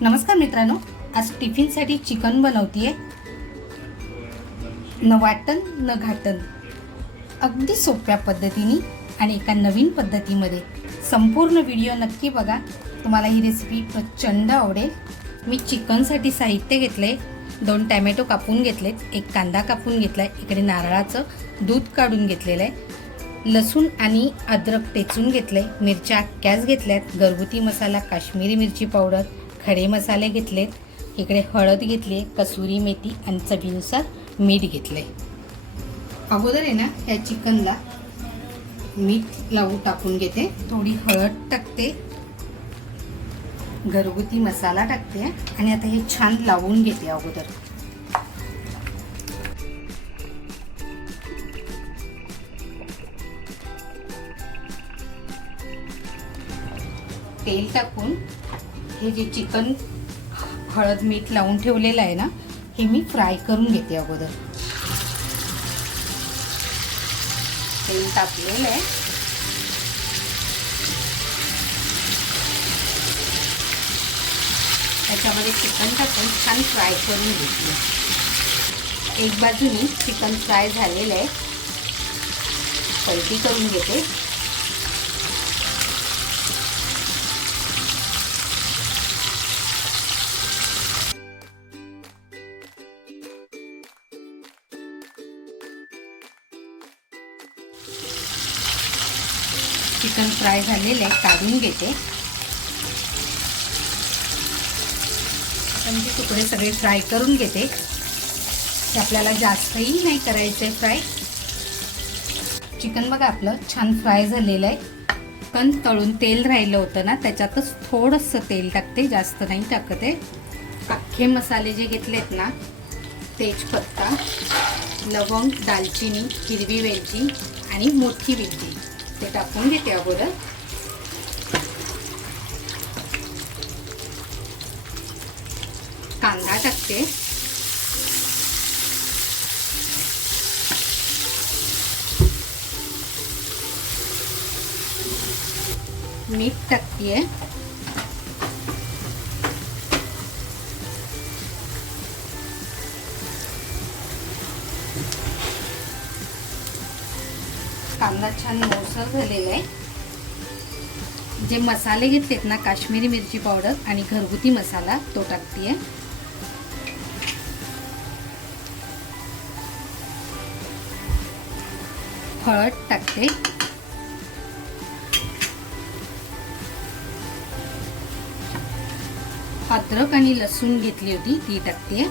नमस्कार मित्रांनो आज टिफिनसाठी चिकन बनवतीये. न वाटण न घाटण. अगदी सोप्या पद्धतीने आणि एका नवीन पद्धतीमध्ये. संपूर्ण व्हिडिओ नक्की बघा. तुम्हाला ही रेसिपी प्रचंड आवडेल. मी चिकनसाठी साहित्य घेतले दोन टॅमॅटो कापून घेतलेत. एक कांदा कापून घेतला आहे इकडे नारळाचं दूध काढून घेतलेलं आहे. लसूण आणि अद्रक टेचून घेतले मिरच्या अक्क्याच घेतल्यात. घरगुती मसाला काश्मीरी मिरची पावडर खडे मसाले घेतलेत इकडे हळद घेतली कसुरी मेथी आणि चवीनुसार मीठ घेतले अगोदर आहे ना या चिकनला मीठ लावून टाकून घेते. थोडी हळद टाकते. घरगुती मसाला टाकते आणि आता हे छान लावून घेते अगोदर. तेल टाकून हे जे चिकन हळद मीठ लावून ठेवलेलं आहे ना हे मी फ्राय करून घेते अगोदर. तेल टाकलेलं आहे. त्याच्यामध्ये चिकन टाकून छान फ्राय करून घेतलं. एक बाजूनी चिकन फ्राय झालेलं आहे. पलटी करून घेते. चिकन फ्राय झालेलं आहे काढून घेते. आता तुकडे सगळे फ्राय करून घेते. ते आपल्याला जास्तही नाही करायचं आहे फ्राय. चिकन बघा आपलं छान फ्राय झालेलं आहे. पण तळून तेल राहिलं होतं ना त्याच्यातच थोडंसं तेल टाकते जास्त नाही टाकत आहे. अख्खे मसाले जे घेतलेत ना तेजपत्ता लवंग दालचिनी हिरवी वेलची आणि मोठी वेलची ते टाकून घेते अगोदर कांदा टाकते मीठ टाकते कांदा छान मोसर झालेला आहे. जे मसाले घेतलेत ना काश्मीरी मिरची पावडर आणि घरगुती मसाला तो टाकते हळद टाकते. अद्रक आणि लसूण घेतली होती ती टाकते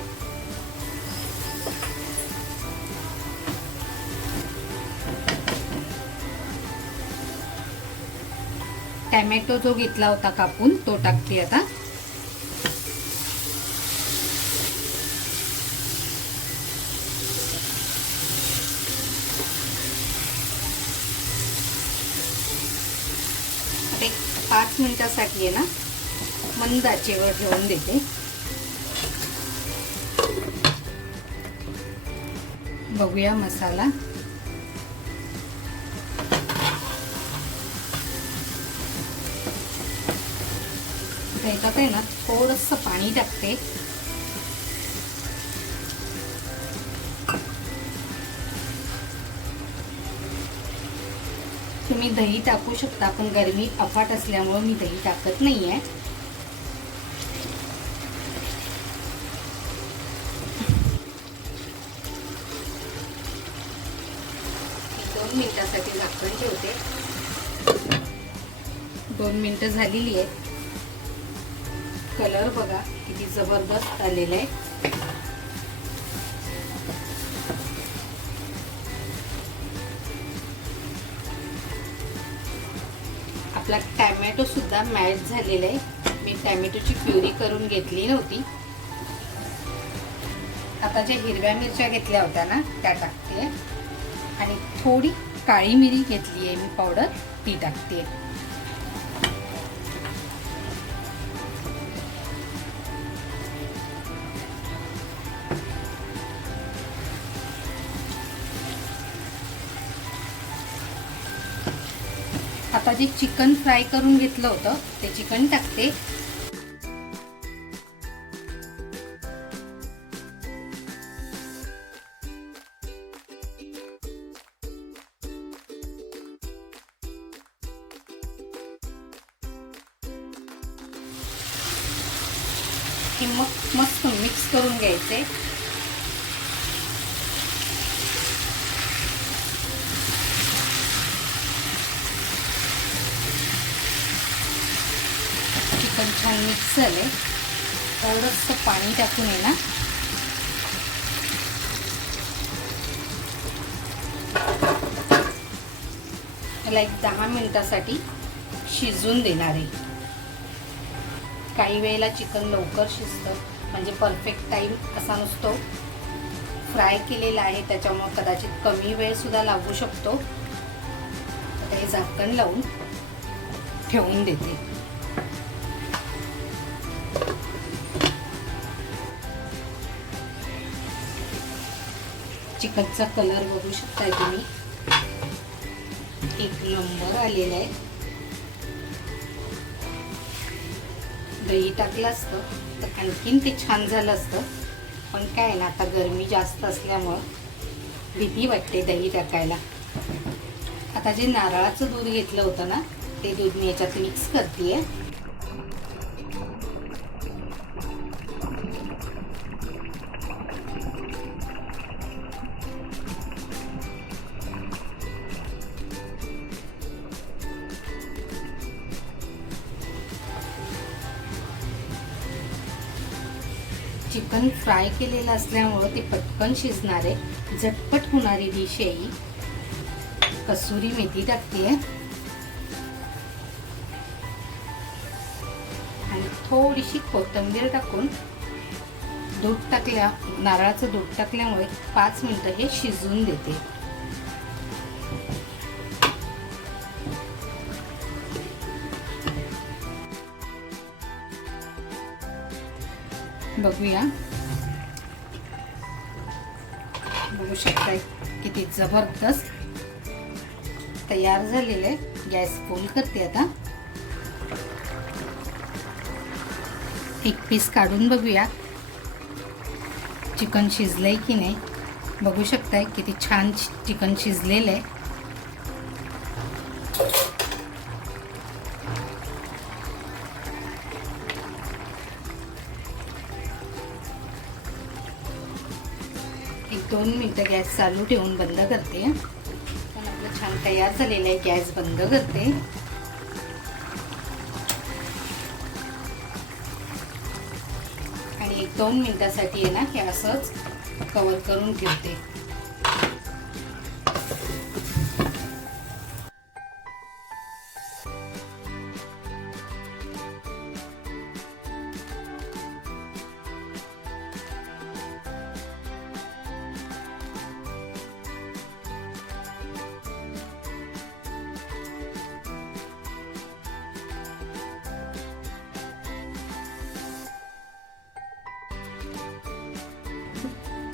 टॅमॅटो जो घेतला होता कापून तो टाकते आता. एक पाच मिनिटासाठी आहे ना मंद आचेवर ठेवून देते. बघूया मसाला. त्याच्यात आहे ना थोडंसं पाणी टाकते. तुम्ही दही टाकू शकता पण गरमी अफाट असल्यामुळे मी दही टाकत नाही आहे दोन मिनिटासाठी झाकण ठेवते. दोन मिनिटं झालेली आहेत. कलर बघा किती जबरदस्त आलेला आहे. आपला टॅमॅटो सुद्धा मॅश झालेला आहे. मी टॅमॅटोची प्युरी करून घेतली नव्हती. आता ज्या हिरव्या मिरच्या घेतल्या होत्या ना त्या टाकते. आणि थोडी काळी मिरी घेतली आहे मी पावडर ती टाकते. जे चिकन फ्राय करून घेतलं होतं. ते चिकन टाकते. मग मस्त मिक्स करून घ्यायचे. चिकन छान मिक्स झाले थोडंसं पाणी टाकून आहे ना. त्याला एक दहा मिनिटासाठी शिजून देणार आहे. काही वेळेला चिकन लवकर शिजतं. म्हणजे परफेक्ट टाईम असा नसतो. फ्राय केलेला आहे त्याच्यामुळं कदाचित कमी वेळसुद्धा लागू शकतो. हे झाकण लावून ठेवून देते. कच्चा कलर बघू शकताय तुम्ही. एक नंबर आलेला आहे. दही टाकलं असतं तर आणखीन ते छान झालं असतं. पण काय ना आता गरमी जास्त असल्यामुळं भीती वाटते दही टाकायला. आता जे नारळाचं दूध घेतलं होतं ना ते दूध मी याच्यात मिक्स करते आहे चिकन फ्राय केलेलं असल्यामुळं ते पटकन शिजणार. आहे झटपट होणारी डिश आहे ही. कसुरी मेथी टाकते. आणि थोडीशी कोथिंबीर टाकून दूध टाकल्या नारळाचं दूध टाकल्यामुळे पाच मिनटं हे शिजवून देते. बघूया. बघू शकताय किती जबरदस्त तयार झालेलं आहे गॅस फुल करते आता. एक पीस काढून बघूया. चिकन शिजलंय की नाही? बघू शकताय किती छान चिकन शिजलेलं आहे एक दोन मिनटं गॅस चालू ठेवून बंद करते. पण आपलं छान तयार झालेलं आहे गॅस बंद करते. आणि एक दोन मिनिटासाठी आहे ना हे असंच कवर करून ठेवते.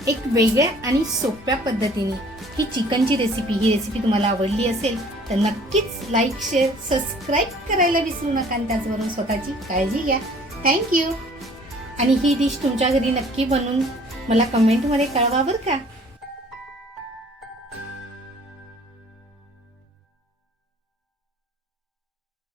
एक वेगळ्या आणि सोप्या पद्धतीने ही चिकनची रेसिपी ही रेसिपी तुम्हाला आवडली असेल तर नक्कीच लाईक शेअर सबस्क्राईब करायला विसरू नका आणि त्याचबरोबर स्वतःची काळजी घ्या. थँक्यू आणि ही डिश तुमच्या घरी नक्की बनवून मला कमेंटमध्ये कळवा बरं का?